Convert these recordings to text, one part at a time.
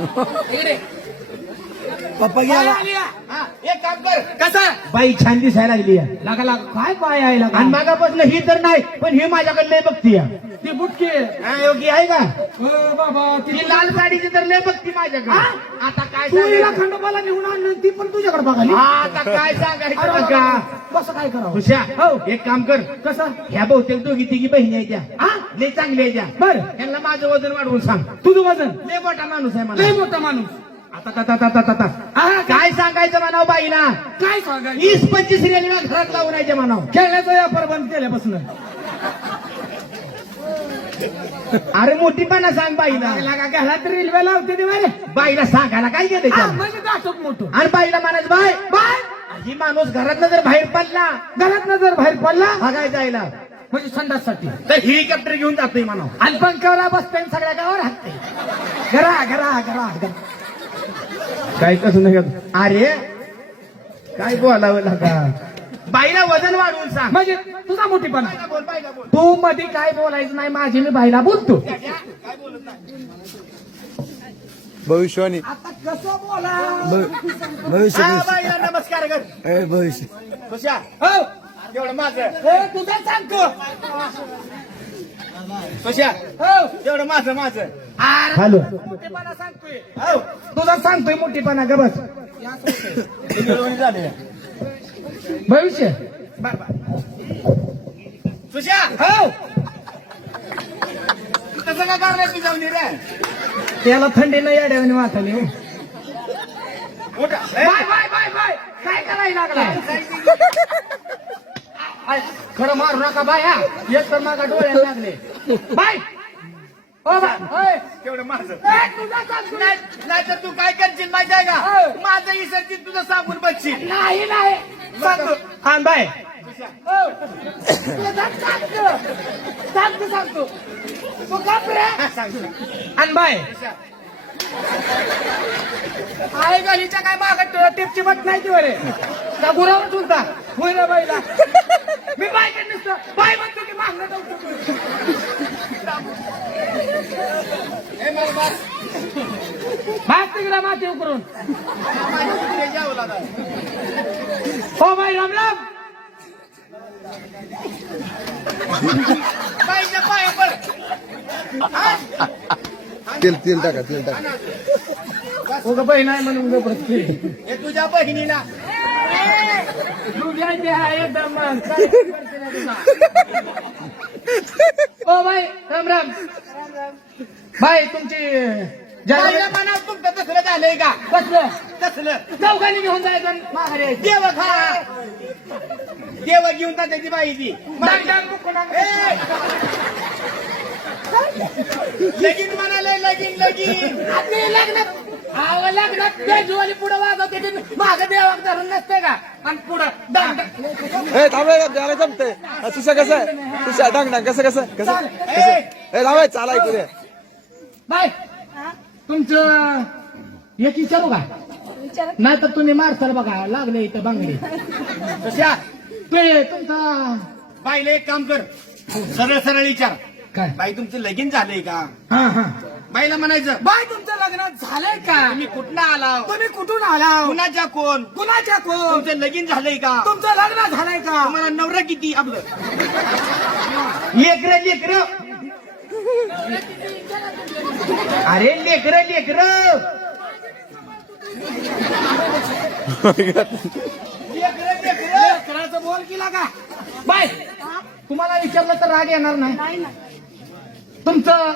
पप्पा गेला एक काम कर. कसा? बाई छान दिसायला लागली आहे. लागा लागा. काय पाय आहे लागा? आणि मागापासून ही तर नाही पण ही माझ्याकडे लय बघती आहे. ती बुटकी. हा, योगी आहे का? अ, बाबा ती लाल साडीची तर लय बघती माझ्याकडे. हा? आता काय तू हिला सांगायचं? खंडोबाला घेऊन आणलं ती पण तुझ्याकडे बघाली? हा, आता काय सांगायचं अरे बघा. बाबा, कसं काय करावं? हुशा हो. एक काम कर. कसं? ह्या बहुतेक दोघी तिघी बहिणी आहेत त्या हा? लय चांगली आहे त्या बर. त्यांना माझं वजन वाढवून सांग. तुझं वजन? लय मोठा माणूस आहे लय मला मोठा माणूस. आता आता आता आता आता. हा, काय सांगायचं म्हणाव बाईला? काय सांगायचं? वीस पंचवीस रेल्वे घरात लावून यायचे म्हणाव. खेळण्याचा व्यापार बंद केल्यापासून. अरे मोठीपणा सांग बाईला. तर रेल्वे लावते ते बरे. बाईला सांगायला काय गेलं त्याला म्हणजे दाटक मोठं. आणि बाईला म्हणायचं बाय बाय. ही माणूस घरात जर बाहेर पडला घरात न जर बाहेर पडला बघाय जायला. म्हणजे संडाससाठी. तर हेलिकॉप्टर घेऊन जातोय म्हणाव. आणि पंखावर बसते सगळ्या गावावर हाकते घरा घरा घरा घरा. काय कसं नाही अरे. काय बोलावं लागा बाईला वजन वाढवून सांग. म्हणजे तुझा मोठीपणा. बाईला बोल बाईला बोल. तू मध्ये काय बोलायचं नाही माझी मी बाईला बोलतो. काय बोलत नाही? भविष्यवाणी. आता कसं बोला? भविष्य हा, बाईला नमस्कार कर. ए, भविष्य. खुशा हो. एवढं माझं. हे तुझा सांगतो खुशा हो एवढं माझं माझं. हॅलो. मोठेपणा सांगतोय. हो. तुझा सांगतोय मोठेपणा ग बस. झाले. भविष्य. सुशा हो. कसं काय करणार तू जाऊन रे. त्याला थंडी नाही अडवणी वाटली हो. मोठा. Bye bye bye bye. काय करायला लागला? खरं मारू नका बाय हा. एक तर माझा डोळ्याला लागले. बाय हो बाय होय. तेवढं माझं? ए, तुझा सांगतो. नाही तर तू काय करशील माहिती आहे का? हो. माझं इसरतील तुझं सांगून बघशील. नाही नाही. सांगतो हा बाय. हो. तुला सांग- सांगतो सांगतो सांगतो तू गप रे. आणि बाय. आहे गलीच्या काय मागत टिपची मत नाही ती वरे. का गुरावर चुलता होय ना बाईला. मी बाय करत नसतो बाय म्हणतो की मागणं जाऊ भाग तिकडे माती उकरून. हो बाई राम राम. बाईच्या पाया पड. तेल तेल टाका तेल टाका. उगा बहीण आहे म्हणून उगा हे तुझ्या बहिणीला एकदम? O by Ram Ram. बाई तुमची तुमचं तसलं झालंय का? कसलं? तसलं. चौघांनी घेऊन जायचं माघारी. देव खा. देव घेऊन जा त्याची बाई ती! लगीन म्हणाले लगीन लगीन. आधी लग्नात अहो, लग्नात बेजवाली पुढे ती मागं देवाक धरून नसते का? आणि पुढं डाग डाग. ए थांबे त्याला जमतंय. तुझं कसं आहे? डांग डांग कसं कसं कसं? ए. थांबे चाला ऐकू दे. बाय. तुमचं एक विचारू का? नाही तर तुम्ही मारसाल बघा लागले इथं बांगडी. कशा ते तुमचा बाईला एक काम कर. सरळ सरळ विचार. काय? बाई तुमचं लगीन झालंय का? हा हा. बाईला म्हणायचं बाय तुमचं लग्न झालंय का? तुम्ही कुठनं आला तुम्ही कुठून आला कुणाच्या कोण? कुणाच्या कोण? तुमचं लगीन झालंय का? तुमचं लग्न झालंय का? तुम्हाला नवरा किती? आपलं. लेकर लेकर. अरे लेकर लेकर. लेकर लेकर. करायचं बोल की लागा. बाय तुम्हाला विचारलं तर राग येणार नाही. तुमचं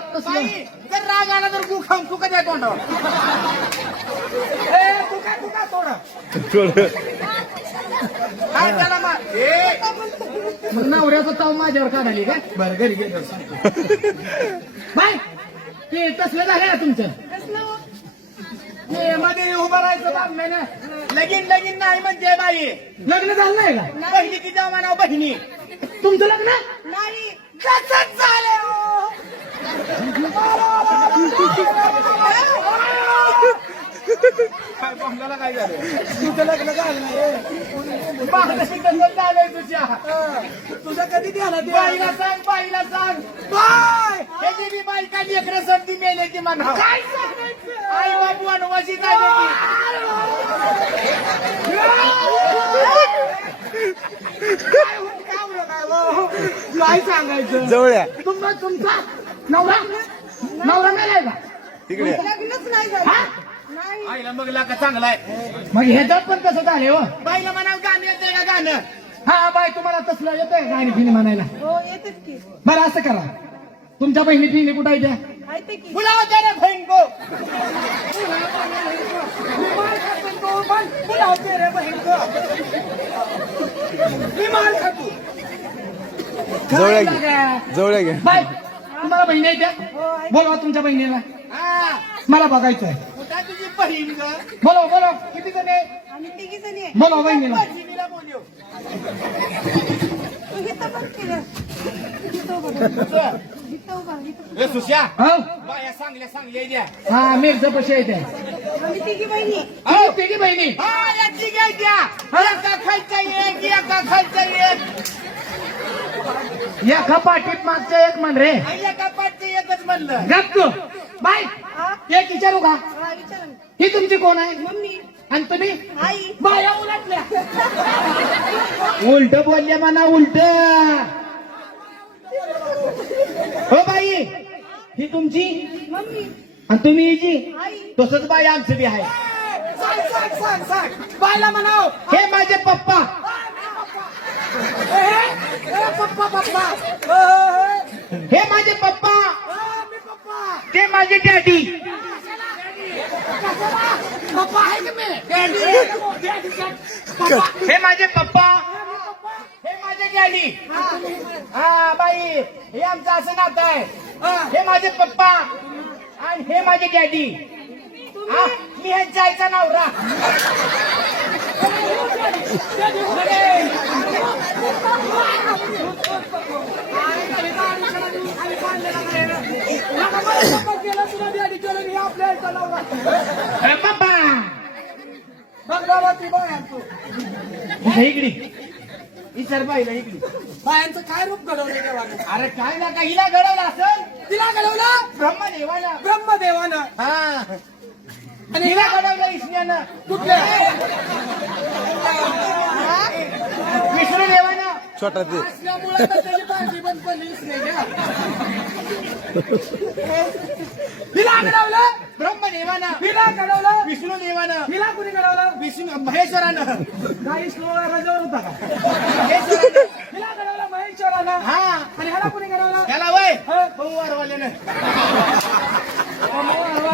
जर राग आला तर गु खाऊन तू कधी तोंडावर? ए, तू काय तू काय थोडं काय त्याला मा- ए, मग नवऱ्याचं ताव माझ्यावर काढाली काय बरं घरी गेलं. बाय. ते तसलं झालं ना तुमचं? ते मध्ये उभं राहायचं बांधण्यानं लगीन लगीन नाही म्हणजे बाई. लग्न झालं नाही का? बहिणी किती म्हणाव बहिणी. तुमचं लग्न? नाही. झालं. काय काय झालं? तुझं लग्न झालं नाही तुझ्या. तुझं कधी द्याला बाईला सांग बाईला सांग. बाय! बी बाई काय लेकरं संधी मेल्याची म्हणा. काय सांगायचं? आई बाबू वनवासी झाले की. काय सांगायचं? जवळ तुमचा तुमचा नवरा नवरा मेलाय का तिकडे. लग्नच नाही झालं. हा? नाही. आईला मग लाका चांगला आहे. मग ह्याच्यात पण कसं झाले हो? बाईला म्हणा गाणं येते का गाणं? हा बाय तुम्हाला तसलं येतंय गाणी फिनी म्हणायला? हो येतेच की. बरं असं करा. तुमच्या बहिणी फिनी कुठं आहे त्या? माहिती की. बुलावा तेरे बहन को बुलाव तेरे को खातो. जवळ की जवळ की बाय तुम्हाला बहिणी आहे त्या. बोलवा तुमच्या बहिणीला. हा. मला बघायचं आहे बोलव बोलव. किती जण आहे. बोलव बहिणीला. ए सुश्या हो? हा मिरचं पशी आहे त्या. तिघी बहिणी. आहे. हो तिघी बहिणी. हा खायचा एक एका खायचा एक. या खपाटीत मागचं एक म्हण रे. आणि एका पाठचं एकच म्हणलं गप तू. बाय. हा? एक विचारू का? हा, विचारा. ना. ही तुमची कोण आहे? मम्मी. आणि तुम्ही? आई. बाया उलटल्या. उलट बोलले म्हणा उलट. हो बाई. ही तुमची? मम्मी. आणि तुम्ही हिची? आई. तसंच बाई आमचं बी आहे. सांग सांग सांग सांग बायला म्हणाव. हे माझे पप्पा. पप्पा पप्पा हे माझे पप्पा. पप्पा ते माझे डॅडी हे माझे पप्पा. हे माझे डॅडी हा बाई हे आमचं असं नातं आहे. हे माझे पप्पा आणि हे माझे डॅडी हा, मी हे जायचा नवरा. इकडे इकडे. विचार बाईला इकडे. बायांचं काय रूप घडवलं देवानं? अरे काय ना काही हिला घडवलं असेल. तिला घडवलं? ब्रह्मदेवाला. ब्रह्मदेवानं. हा. आणि हिला घडवलं विष्णूनं कुठल्या? विष्णू देवानं छोटा ते असल्यामुळे तर त्याची भाजी बंद पडलीच नाही का? तिला घडवलं. ब्रह्मदेवानं. तिला घडवलं. विष्णू देवानं तिला कुणी घडवलं? विष्णू महेश्वरानं. काही रजावर होता का? महेश्वरानं. घडवलं महेश्वरानं. हा. आणि ह्याला कुणी घडवलं? त्याला वय. हं? बहुवारवाल्यानं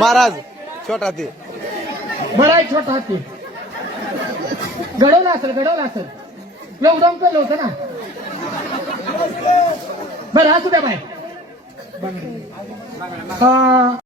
महाराज छोटा ते बरं आहे छोटा हाती घडवलं असेल घडवलं असेल. लॉकडाऊन केलं होतं ना? बरं असू द्या बाय अं,